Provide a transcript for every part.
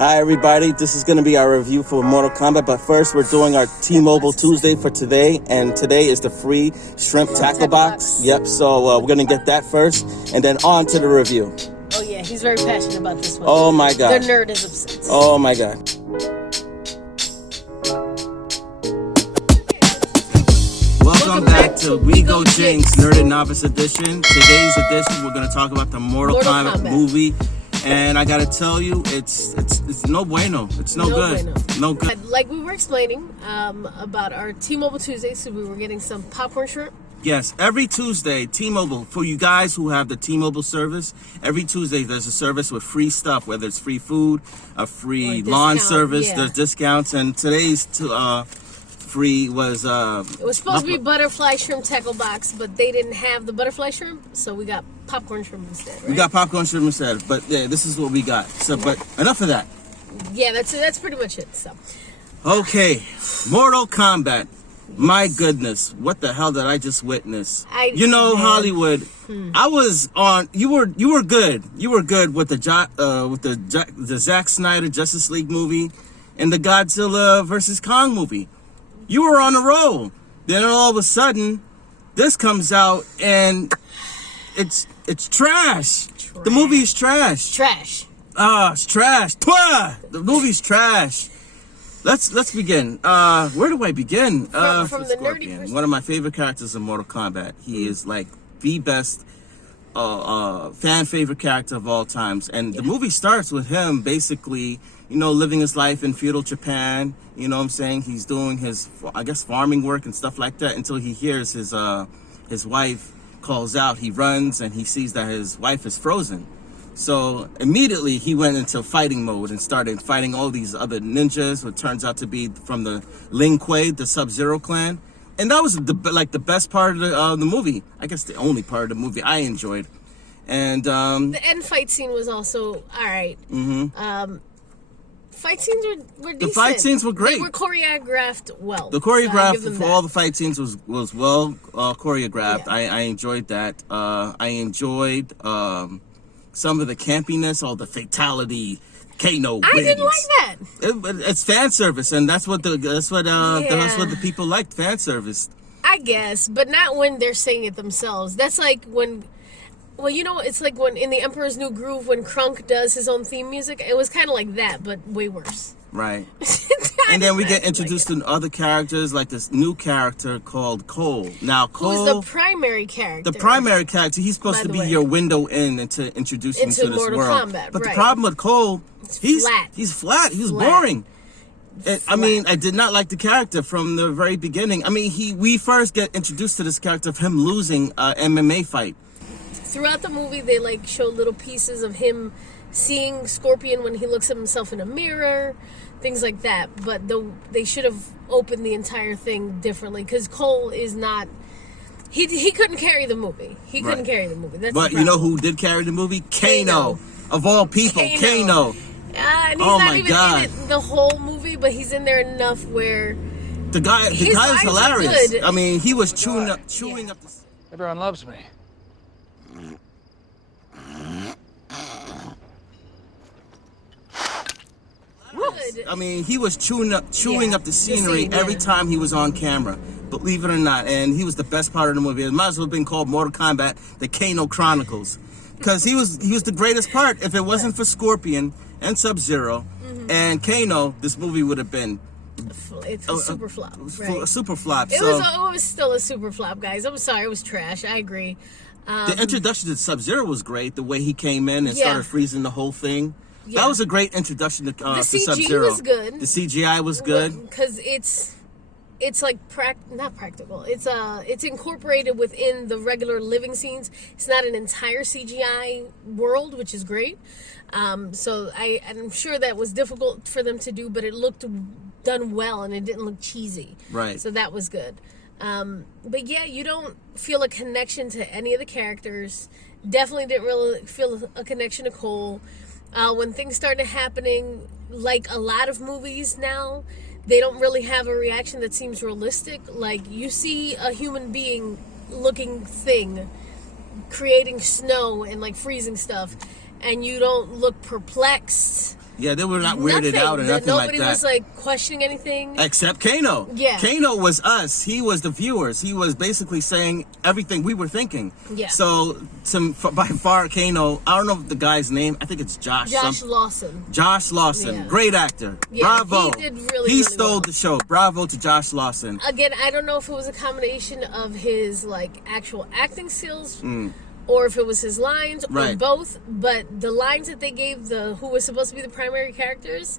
Hi everybody, this is going to be our review for Mortal Kombat, but first we're doing our T-Mobile Tuesday for today, and today is the free shrimp tackle box. Yep, so we're going to get that first, and then on to the review. Oh yeah, he's very passionate about this one. Oh my god. The nerd is obsessed. Oh my god. Welcome back to We Go Jinx, Nerd and Novice Edition. Today's edition, we're going to talk about the Mortal Kombat movie. And I gotta tell you, it's no bueno. It's no good. Bueno. No good. Like we were explaining about our T-Mobile Tuesday, so we were getting some popcorn shrimp. Yes, every Tuesday, T-Mobile, for you guys who have the T-Mobile service, every Tuesday there's a service with free stuff, whether it's free food, a free lawn service, there's discounts, and today's free was it was supposed to be butterfly shrimp tackle box, but they didn't have the butterfly shrimp, so we got popcorn shrimp instead. Right? We got popcorn shrimp instead, but yeah, this is what we got. So, but enough of that. Yeah, that's pretty much it. So, okay, Mortal Kombat. My goodness, what the hell did I just witness? Hollywood. I was on. You were good. You were good with the Zack Snyder Justice League movie and the Godzilla versus Kong movie. You were on a roll. Then all of a sudden, this comes out and it's trash. The movie's trash. Trash. It's trash. Twah! The movie's trash. Let's begin. Where do I begin? From the nerdy perspective. One of my favorite characters in Mortal Kombat. He is like the best fan favorite character of all times. And the movie starts with him basically, living his life in feudal Japan. You know what I'm saying? He's doing his, I guess, farming work and stuff like that until he hears his wife calls out. He runs and he sees that his wife is frozen. So immediately he went into fighting mode and started fighting all these other ninjas, what turns out to be from the Lin Kuei, the Sub-Zero clan. And that was the best part of the movie. I guess the only part of the movie I enjoyed. And the end fight scene was also all right. Mm-hmm. Fight scenes were decent. The fight scenes were great. They were choreographed well. The choreograph for all the fight scenes was well choreographed. Yeah. I enjoyed that. I enjoyed some of the campiness, all the fatality. Kano wins. I didn't like that. It's fan service, and that's what the people liked. Fan service. I guess, but not when they're saying it themselves. That's like when. Well, it's like when in The Emperor's New Groove, when Krunk does his own theme music, it was kind of like that, but way worse. Right. And then we get introduced to other characters, like this new character called Cole. Now, Cole... Who's the primary character. The primary character, he's supposed to be your window in to introduce you to this Mortal world. Kombat, but the problem with Cole, he's flat. He's boring. I did not like the character from the very beginning. We first get introduced to this character of him losing an MMA fight. Throughout the movie, they show little pieces of him seeing Scorpion when he looks at himself in a mirror, things like that. But they should have opened the entire thing differently, because Cole is not. He couldn't carry the movie. He couldn't carry the movie. But you know who did carry the movie? Kano. Of all people, Kano. And he's not even in it the whole movie, but he's in there enough where the guy is hilarious. He was chewing up. Everyone loves me. He was chewing up the scenery every time he was on camera. Believe it or not, and he was the best part of the movie. It might as well have been called Mortal Kombat: The Kano Chronicles, because he was the greatest part. If it wasn't for Scorpion and Sub-Zero and Kano, this movie would have been. It's a super flop. Right? A super flop. It was still a super flop, guys. I'm sorry, it was trash. I agree. The introduction to Sub-Zero was great. The way he came in and started freezing the whole thing. Yeah. That was a great introduction to Sub-Zero. The CG was good. The CGI was good. Because it's like not practical. It's incorporated within the regular living scenes. It's not an entire CGI world, which is great. So I'm sure that was difficult for them to do, but it looked done well and it didn't look cheesy. Right. So that was good. But yeah, you don't feel a connection to any of the characters. Definitely didn't really feel a connection to Cole. When things started happening, like a lot of movies now, they don't really have a reaction that seems realistic. Like, you see a human being looking thing creating snow and freezing stuff, and you don't look perplexed Yeah, they were not weirded out or nothing like that. Nobody was like questioning anything. Except Kano. Yeah. Kano was us. He was the viewers. He was basically saying everything we were thinking. Yeah. So, by far, Kano, I don't know the guy's name. I think it's Josh. Lawson. Josh Lawson. Yeah. Great actor. Yeah, Bravo. he did really, He really stole well. the show. Bravo to Josh Lawson. Again, I don't know if it was a combination of his like actual acting skills or if it was his lines or Right. both, but the lines that they gave who was supposed to be the primary characters,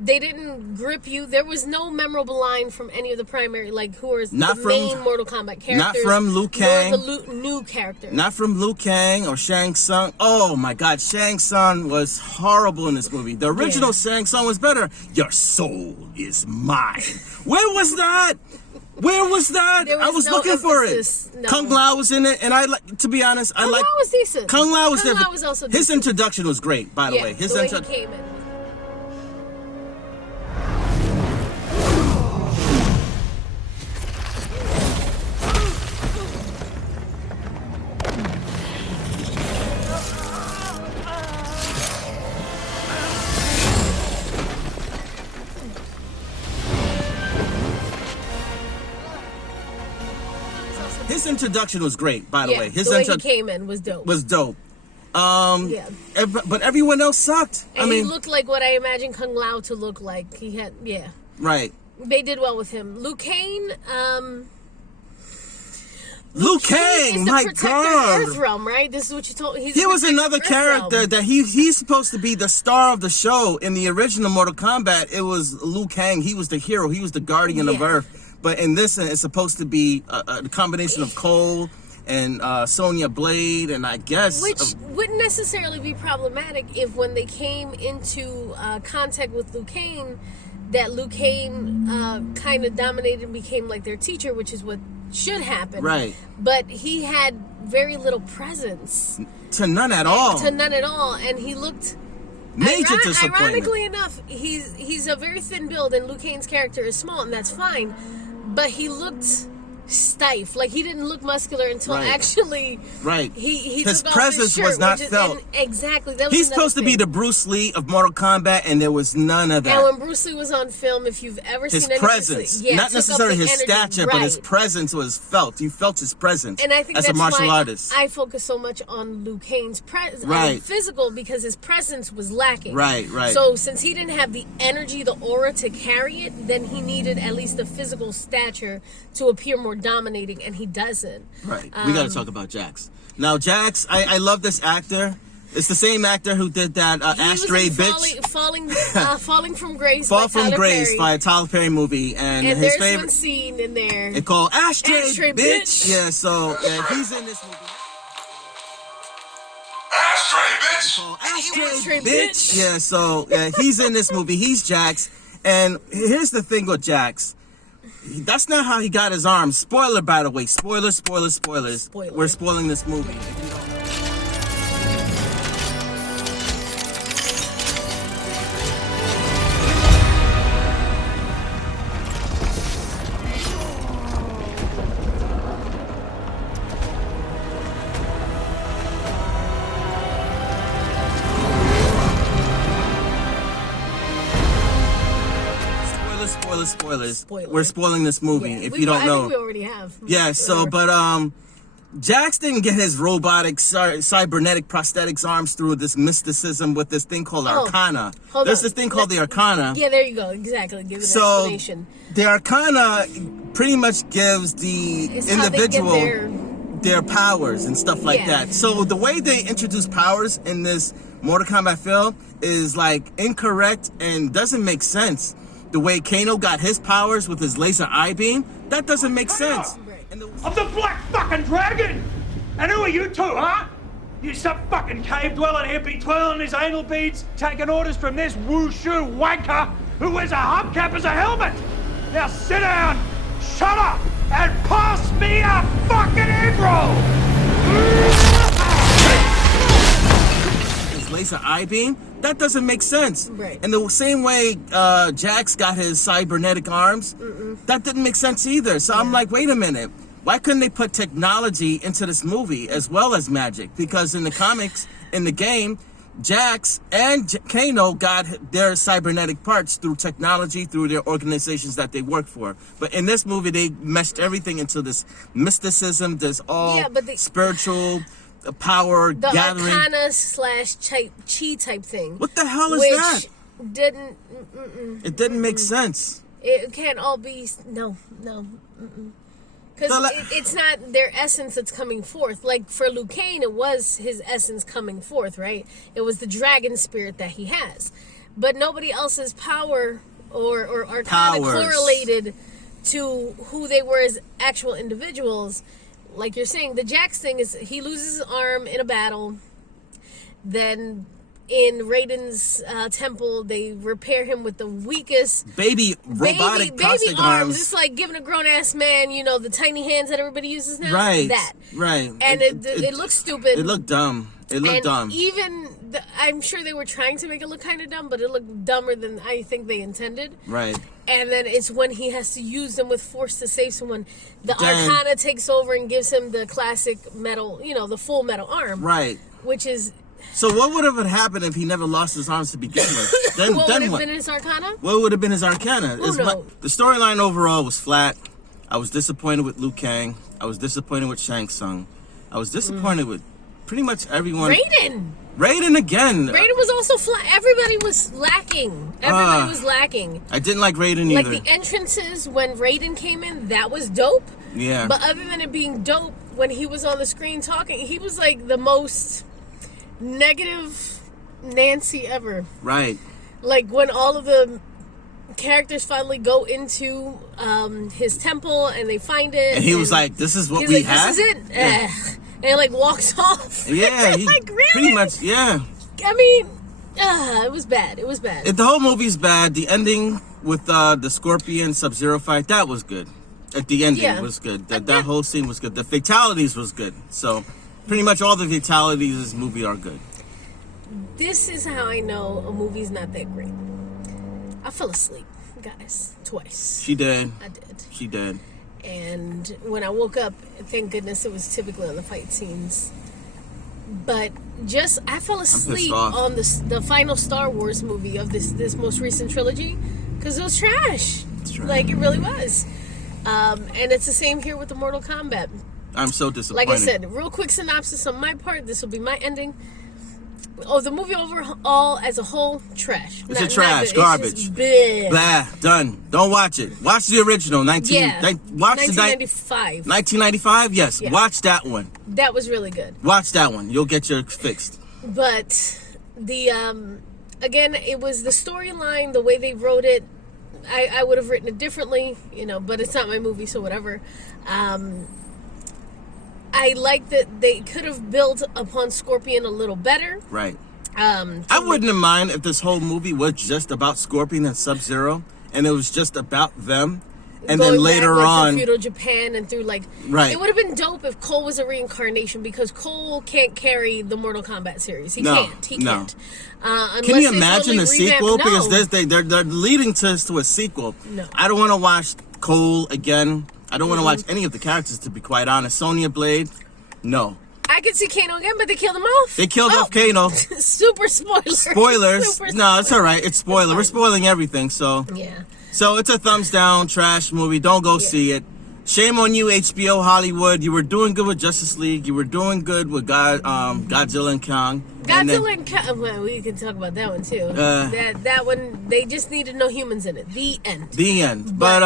they didn't grip you. There was no memorable line from any of the primary, like who are Not the from- main Mortal Kombat characters. not from Liu Kang. Nor the new characters. Not from Liu Kang or Shang Tsung. Oh my God, Shang Tsung was horrible in this movie. The original Shang Tsung was better. Your soul is mine. Where was that? Where was that? There I was no looking for it. emphasis, no. Kung Lao was in it, and to be honest, I Kung like. Lao was decent. Kung Lao was Kung there. Lao was also His decent. introduction was great, by the Yeah, way. His the way he introduction. came in. His introduction was great, by the way. His the way he introduction came in was dope. was dope. Yeah. But everyone else sucked. And he looked like what I imagined Kung Lao to look like. He had, right. They did well with him. Liu Kang, Liu is Kang, the my protector God. of Earthrealm, right? This is what you told. He's He the was protector another of character Earthrealm. that he's supposed to be the star of the show. In the original Mortal Kombat, it was Liu Kang. He was the hero. He was the guardian of Yeah. Earth. But in this, it's supposed to be a combination of Cole and Sonya Blade, and I guess Which wouldn't necessarily be problematic if when they came into contact with Liu Kang, that Liu Kang kind of dominated and became like their teacher, which is what should happen. Right. But he had very little presence. to none at all. To none at all. And he looked... Major disappointment. Ironically enough, he's a very thin build, and Liu Kang's character is small, and that's fine. But he looked stiff, like he didn't look muscular until Right. actually Right. he His took presence off his shirt, was not which is- felt. and exactly, that was He's another supposed to be thing. the Bruce Lee of Mortal Kombat, and there was none of that. And when Bruce Lee was on film, if you've ever His seen any presence, Bruce Lee, not took up necessarily the his energy, stature, but his right. presence was felt. You felt his presence And I think as that's a martial why artist. I focus so much on Liu Kang's Right. physical, because his presence was lacking. Right, right. So since he didn't have the energy, the aura to carry it, then he needed at least the physical stature to appear more dominating, and he doesn't. Right. We got to talk about Jax. Now, Jax, I love this actor. It's the same actor who did that He was Ashtray in Bitch. Falling from Grace. Fall by from Tyler Grace Perry. by a Tyler Perry movie. And And his there's one favorite. scene in there. It's called Ashtray, Ashtray Bitch. Bitch. Yeah, so he's in this movie. Ashtray, bitch! Called Ashtray Bitch. Bitch. Yeah, so he's in this movie. He's Jax. And here's the thing with Jax. That's not how he got his arms. Spoiler, by the way. Spoilers. Spoiler. We're spoiling this movie. Spoilers. Spoiler. We're spoiling this movie Yeah, if we- you don't I know. think we already have. Yeah, so, but, Jax didn't get his robotic, cybernetic prosthetics arms through this mysticism with this thing called Arcana. hold There's on. this thing called the Arcana. Yeah, there you go. Exactly. Give it an So, explanation. the Arcana pretty much gives the It's how they get individual their powers and stuff like Yeah. that. So the way they introduce powers in this Mortal Kombat film is like incorrect and doesn't make sense. The way Kano got his powers with his laser eye beam, that doesn't make sense. Right. And the- I'm the Black fucking Dragon! And who are you two, huh? You some fucking cave dweller here be twirling his anal beads, taking orders from this wushu wanker who wears a hubcap as a helmet! Now sit down, shut up, and pass me a fucking egg roll! his laser eye beam, that doesn't make sense. Right. And the same way Jax got his cybernetic arms, that didn't make sense either. So I'm like, wait a minute. Why couldn't they put technology into this movie as well as magic? Because in the comics, in the game, Jax and Kano got their cybernetic parts through technology, through their organizations that they work for. But in this movie, they meshed everything into this mysticism, this all spiritual power the gathering. Arcana / chi type thing. What the hell is that? Didn't. It didn't make sense. It can't all be no. Because it's not their essence that's coming forth. Like for Liu Kang, it was his essence coming forth, right? It was the dragon spirit that he has. But nobody else's power or Arcana correlated to who they were as actual individuals. Like you're saying, the Jax thing is he loses his arm in a battle. Then in Raiden's temple, they repair him with the weakest baby arms. It's like giving a grown-ass man, the tiny hands that everybody uses now. Right. That. Right. And it looks stupid. It looked dumb. Even, I'm sure they were trying to make it look kind of dumb, but it looked dumber than I think they intended. Right. And then it's when he has to use them with force to save someone. The Arcana takes over and gives him the classic metal, the full metal arm. Right. Which is... So what would have happened if he never lost his arms to begin with? Then what would have what? been his Arcana? What would have been his Arcana? The storyline overall was flat. I was disappointed with Liu Kang. I was disappointed with Shang Tsung. I was disappointed with pretty much everyone. Raiden again. Raiden was also flat. Everybody was lacking. Everybody was lacking. I didn't like Raiden either. Like the entrances when Raiden came in, that was dope. Yeah. But other than it being dope, when he was on the screen talking, he was like the most negative Nancy ever. Right. Like when all of the characters finally go into his temple and they find it. And he was like, this is what we have? This is it? Yeah. And he like walks off. Yeah. Like, really? Pretty much, yeah. I mean, it was bad. It was bad. The whole movie's bad. The ending with the Scorpion Sub-Zero fight, that was good. At the ending was good. That whole scene was good. The fatalities was good. So pretty much all the fatalities in this movie are good. This is how I know a movie's not that great. I fell asleep, guys, twice. She did. I did. She did. And when I woke up, thank goodness it was typically on the fight scenes. But I fell asleep on the final Star Wars movie of this most recent trilogy because it was trash. Like, it really was. And it's the same here with the Mortal Kombat. I'm so disappointed. Like I said, real quick synopsis on my part. This will be my ending. Oh, the movie overall as a whole, trash. It's trash, garbage. Blah, done. Don't watch it. Watch the original, 1995. 1995, yes. Yeah. Watch that one. That was really good. Watch that one. You'll get your fixed. But the again, it was the storyline, the way they wrote it. I would have written it differently, but it's not my movie, so whatever. I like that they could have built upon Scorpion a little better. Right. I wouldn't have mind if this whole movie was just about Scorpion and Sub-Zero, and it was just about them. And going then later back, on, through feudal Japan and through right. It would have been dope if Cole was a reincarnation because Cole can't carry the Mortal Kombat series. He can't. Can you imagine a sequel? Because they're leading to a sequel. No. I don't want to watch Cole again. I don't want to watch any of the characters, to be quite honest. Sonya Blade, no. I could see Kano again, but they killed him off. They killed off Kano. Super spoilers. No, it's all right. It's spoiler. We're spoiling everything, so. Yeah. So it's a thumbs down, trash movie. Don't go see it. Shame on you, HBO Hollywood. You were doing good with Justice League. You were doing good with Godzilla and Kong. Godzilla and Kong. Well, we can talk about that one too. That one, they just needed no humans in it. The end. The end. But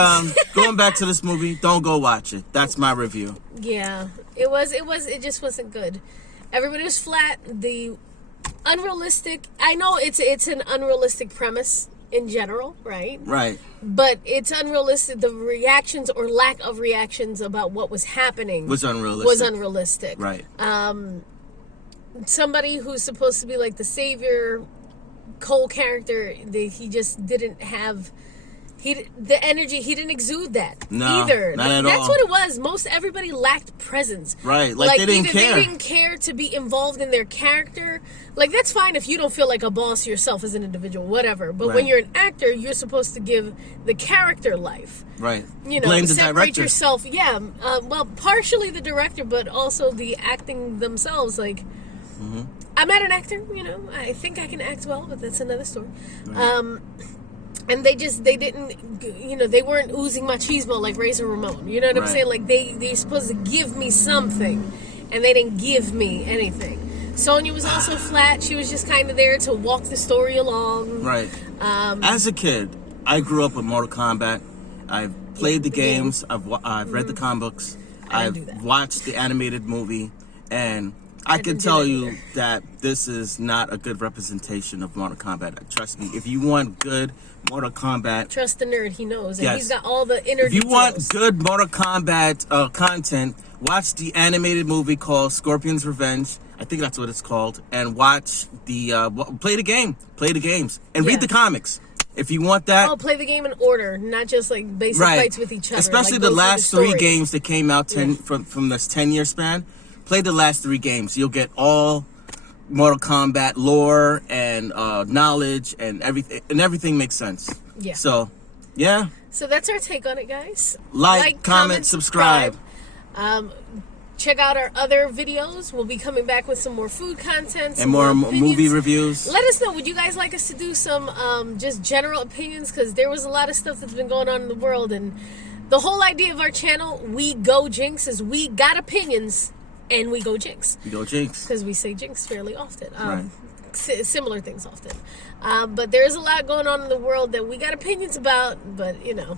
going back to this movie, don't go watch it. That's my review. Yeah, it just wasn't good. Everybody was flat. The unrealistic. I know it's an unrealistic premise in general, right? Right. But it's unrealistic. The reactions or lack of reactions about what was happening was unrealistic. Right. Somebody who's supposed to be like the savior, Cole character, he just didn't have the energy. He didn't exude that either. Not at That's all. what it was. Everybody lacked presence. Right. Like they didn't care. They didn't care to be involved in their character. Like, that's fine if you don't feel like a boss yourself as an individual, whatever. But when you're an actor, you're supposed to give the character life. Right. Blame the director. Separate yourself. Yeah. Well, partially the director, but also the acting themselves. Like, I'm not an actor, you know. I think I can act well, but that's another story. And they didn't, you know, they weren't oozing machismo like Razor Ramon. You know what I'm saying? Like, they're supposed to give me something, and they didn't give me anything. Sonya was also flat. She was just kind of there to walk the story along. Right. As a kid, I grew up with Mortal Kombat. I've played the games. I've read the comic books. I've watched the animated movie, and I can tell you that this is not a good representation of Mortal Kombat. Trust me. If you want good Mortal Kombat, trust the nerd. He knows, and yes. he's got all the inner If you details. want good Mortal Kombat content, watch the animated movie called Scorpion's Revenge. I think that's what it's called. And watch the play the game, play the games, and read the comics. If you want that, play the game in order, not just like basic fights with each other. Especially like, the go through last the 3 story. games that came out from this 10-year span. Play the last 3 games. You'll get all Mortal Kombat lore and knowledge and everything. And everything makes sense. Yeah. So, yeah. So that's our take on it, guys. Like, comment, subscribe. Check out our other videos. We'll be coming back with some more food content And more opinions. movie reviews. Let us know. Would you guys like us to do some just general opinions? Because there was a lot of stuff that's been going on in the world. And the whole idea of our channel, We Go Jinx, is we got opinions and we go jinx. We go jinx. Because we say jinx fairly often. Right. Similar things often. But there's a lot going on in the world that we got opinions about. But, you know,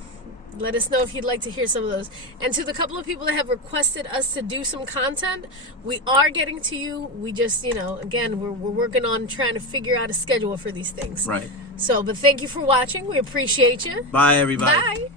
let us know if you'd like to hear some of those. And to the couple of people that have requested us to do some content, we are getting to you. We just, you know, again, we're working on trying to figure out a schedule for these things. Right. So, but thank you for watching. We appreciate you. Bye, everybody. Bye.